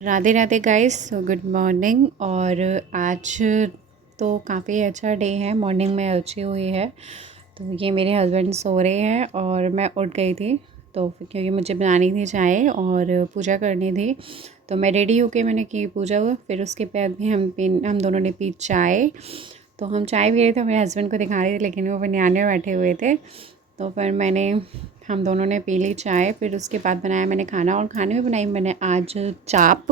Radhe Radhe guys, good morning. और आज तो काफ़ी अच्छा डे है, मॉर्निंग में अच्छी हुई है। तो ये मेरे हस्बैंड सो रहे हैं और मैं उठ गई थी, तो क्योंकि मुझे बनानी थी चाय और पूजा करनी थी। तो मैं रेडी होके मैंने की पूजा, फिर उसके बाद भी हम दोनों ने पी चाय। तो हम चाय पी रहे थे, मेरे हस्बैंड को दिखा रहे थे लेकिन वो बनियाने में बैठे हुए थे। तो फिर हम दोनों ने पी ली चाय। फिर उसके बाद बनाया मैंने खाना, और खाने में बनाई मैंने आज चाप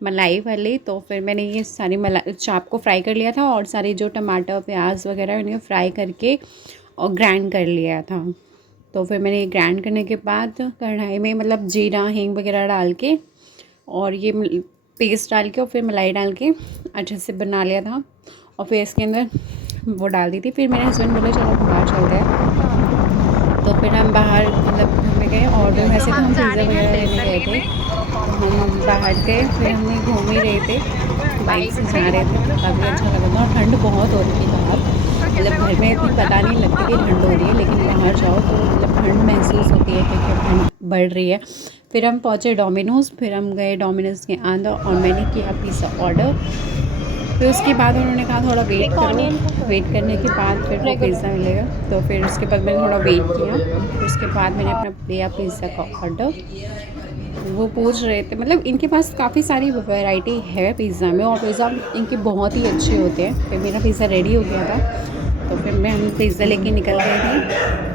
मलाई वाली। तो फिर मैंने ये सारी चाप को फ्राई कर लिया था, और सारी जो टमाटर प्याज वगैरह उन्हें फ्राई करके और ग्राइंड कर लिया था। तो फिर मैंने ये ग्राइंड करने के बाद कढ़ाई में मतलब जीरा हींग वगैरह डाल के और ये पेस्ट डाल के और फिर मलाई डाल के अच्छे से बना लिया था। और फिर इसके अंदर वो डाल दी थी। फिर मेरे हस्बैंड बोले चलो बाहर चलते हैं। तो फिर हम बाहर मतलब घूमने गए, और वैसे तो हम पिज़्ज़ा वगैरह लेने गए थे। तो हम बाहर गए, फिर हमने घूम ही रहे थे, बाइक से जा रहे थे। तो काफ़ी अच्छा लगा था, और ठंड बहुत हो रही थी बाहर। मतलब घर में इतनी पता नहीं लगती कि ठंड हो रही है, लेकिन बाहर जाओ तो मतलब ठंड महसूस होती है क्योंकि ठंड बढ़ रही है। फिर हम पहुँचे डोमिनोज़, फिर हम गए डोमिनोज़ के अंदर और मैंने किया पिज़्ज़ा ऑर्डर। फिर उसके बाद उन्होंने कहा थोड़ा वेट करो, वेट करने के बाद फिर वो पिज़्ज़ा मिलेगा। तो फिर उसके बाद मैंने थोड़ा वेट किया, फिर उसके बाद मैंने अपना लिया पिज़्ज़ा का ऑर्डर। वो पूछ रहे थे, मतलब इनके पास काफ़ी सारी वैरायटी है पिज़्ज़ा में, और पिज़्ज़ा इनके बहुत ही अच्छे होते हैं। फिर मेरा पिज़्ज़ा रेडी हो गया था, तो फिर हम पिज़्ज़ा लेके निकल गए थे।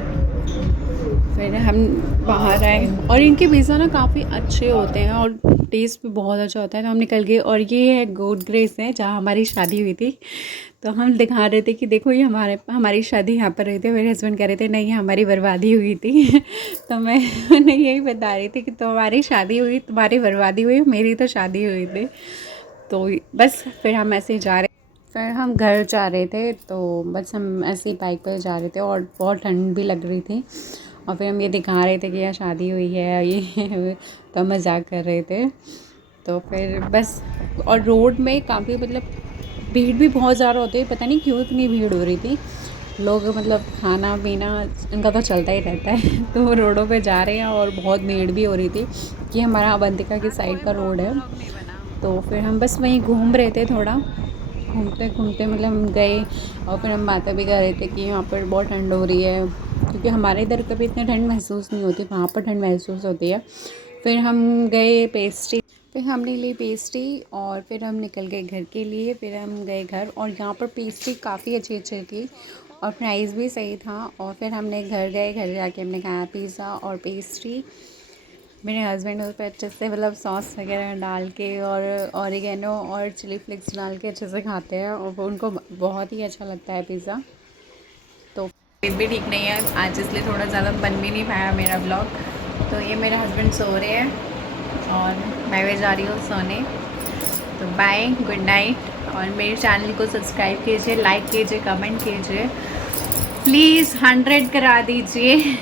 फिर हम बाहर आए, और इनके पिज़्ज़ा ना काफ़ी अच्छे होते हैं और टेस्ट भी बहुत अच्छा होता है। तो हम निकल गए, और ये है गुड ग्रेस है जहाँ हमारी शादी हुई थी। तो हम दिखा रहे थे कि देखो ये हमारी शादी यहाँ पर हुई थी। मेरे हस्बैंड कह रहे थे नहीं, ये हमारी बर्बादी हुई थी। तो मैं उन्हें यही बता रही थी कि तुम्हारी शादी हुई, तुम्हारी बर्बादी हुई, मेरी तो शादी हुई थी। तो बस फिर हम ऐसे ही जा रहे, फिर हम घर जा रहे थे। तो बस हम ऐसे ही बाइक पर जा रहे थे, और बहुत ठंड भी लग रही थी। और फिर हम ये दिखा रहे थे कि यहाँ शादी हुई है, ये तो मजाक कर रहे थे। तो फिर बस, और रोड में काफ़ी मतलब भीड़ भी बहुत ज़्यादा होती है, पता नहीं क्यों इतनी भीड़ हो रही थी। लोग मतलब खाना पीना इनका तो चलता ही रहता है। तो वो रोडों पे जा रहे हैं, और बहुत भीड़ भी हो रही थी कि हमारा अवंतिका की साइड का रोड है। तो फिर हम बस वहीं घूम रहे थे, थोड़ा घूमते घूमते मतलब हम गए। और फिर हम बातें भी कर रहे थे कि यहाँ पर बहुत ठंड हो रही है, क्योंकि हमारे इधर कभी इतनी ठंड महसूस नहीं होती, वहाँ पर ठंड महसूस होती है। फिर हम गए पेस्ट्री, फिर हमने ली पेस्ट्री, और फिर हम निकल गए घर के लिए। फिर हम गए घर, और यहाँ पर पेस्ट्री काफ़ी अच्छी अच्छी थी और प्राइस भी सही था। और फिर हमने घर गए, घर जाके हमने खाया पिज़्ज़ा और पेस्ट्री। मेरे हस्बैंड उस पर अच्छे से मतलब सॉस वगैरह डाल के और ऑरिगेनो और चिली फ्लेक्स डाल के अच्छे से खाते हैं, और वो उनको बहुत ही अच्छा लगता है पिज़्ज़ा। तो तबीयत भी ठीक नहीं है आज, इसलिए थोड़ा ज़्यादा बन भी नहीं पाया मेरा ब्लॉग। तो ये मेरे हस्बैंड सो रहे हैं, और मैं भी जा रही हूँ सोने। तो बाय, गुड नाइट। और मेरे चैनल को सब्सक्राइब कीजिए, लाइक कीजिए, कमेंट कीजिए, प्लीज़ 100 करा दीजिए।